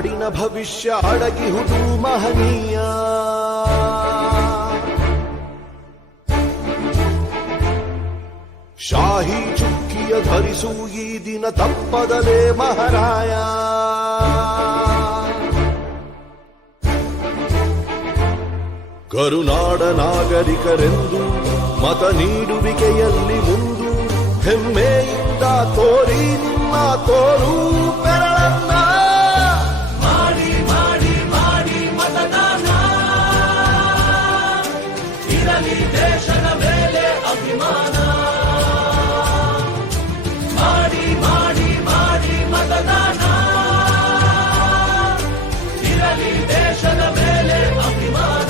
ನಾಡಿನ ಭವಿಷ್ಯ ಅಡಗಿಹುದು ಮಹನೀಯ. ಶಾಹಿ ಚುಕ್ಕಿಯ ಧರಿಸು ಈ ದಿನ ತಪ್ಪದಲೇ ಮಹಾರಾಯ. ಕರುನಾಡ ನಾಗರಿಕರೆಂದು ಮತ ನೀಡುವಿಕೆಯಲ್ಲಿ ಮುಂದು ಹೆಮ್ಮೆಯಿಂದ ತೋರಿ ನಿಮ್ಮ ತೋರು ಬೆರಳನ್ನ. ಮಾಡಿ ಮಾಡಿ ಮಾಡಿ ಮತದಾನ, ಇರಲಿ ದೇಶದ ಮೇಲೆ ಅಭಿಮಾನ. ಮಾಡಿ ಮಾಡಿ ಮಾಡಿ ಮತದಾನ, ಇರಲಿ ದೇಶದ ಮೇಲೆ ಅಭಿಮಾನ.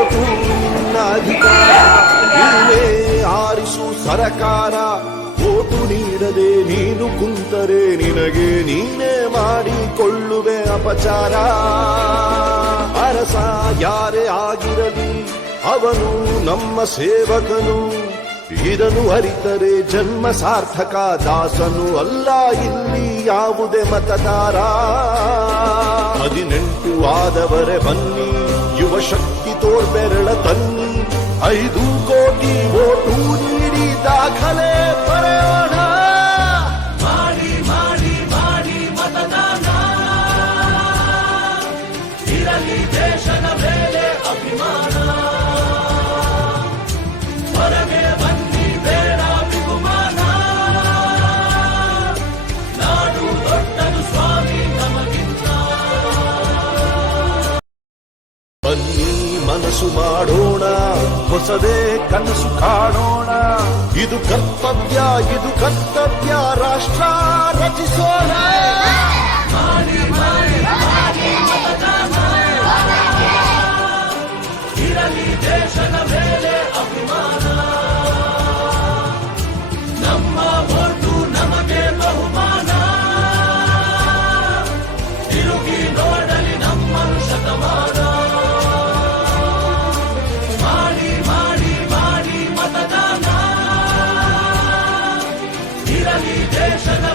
ಓಟು ನಿನ್ನ ಅಧಿಕಾರ, ನೀನೇ ಆರಿಸು ಸರಕಾರ. ಓಟು ನೀಡದೆ ನೀನು ಕುಂತರೆ ನಿನಗೆ ನೀನೇ ಮಾಡಿಕೊಳ್ಳುವೆ ಅಪಚಾರ. ಅರಸ ಯಾರೇ ಆಗಿರಲಿ ಅವನು ನಮ್ಮ ಸೇವಕನು, ಇದನ್ನು ಅರಿತರೆ ಜನ್ಮ ಸಾರ್ಥಕ. ದಾಸನು ಅಲ್ಲ ಇಲ್ಲಿ ಯಾವುದೇ ಮತದಾರ. 18 ಆದವರೆ ಬನ್ನಿ, ಯುವ ಶಕ್ತಿ ತೋರ್ಬೆರಳ ತನ್ನಿ. 5 ಕೋಟಿ ಓಟು ನೀಡಿ ದಾಖಲೆ ಬರೆಯೋಣ. ಮಾಡಿ ಮಾಡಿ ಮಾಡಿ ಮತದಾನ, ಇರಲಿ ದೇಶದ ಮೇಲೆ ಅಭಿಮಾನ. ಹೊರಗೆ ಬನ್ನಿ ಬೇಡ ಬಿಗುಮಾನ, ನಾಡು ದೊಡ್ಡದು ಸ್ವಾಮಿ ನಮಗಿಂತ. ಬನ್ನಿ ಮನಸ್ಸು ಮಾಡೋಣ, ಹೊಸದೇ ಕನಸು ಕಾಣೋಣ. ಇದು ಕರ್ತವ್ಯ, ಇದು ಕರ್ತವ್ಯ, ರಾಷ್ಟ್ರ ರಚಿಸೋಣ. ಮಾಡಿ ಮಾಡಿ ಮಾಡಿ ಮತದಾನ, ಇರಲಿ ದೇಶದ ಮೇಲೆ ಅಭಿಮಾನ. ನಮ್ಮ ಓಟು ನಮಗೆ ಬಹುಮಾನ, ತಿರುಗಿ ನೋಡಲಿ ನಮ್ಮನ್ನು ಶತಮಾನ. ಮಾಡಿ ಮಾಡಿ ಮಾಡಿ ಮತದಾನ, ಇರಲಿ ದೇಶದ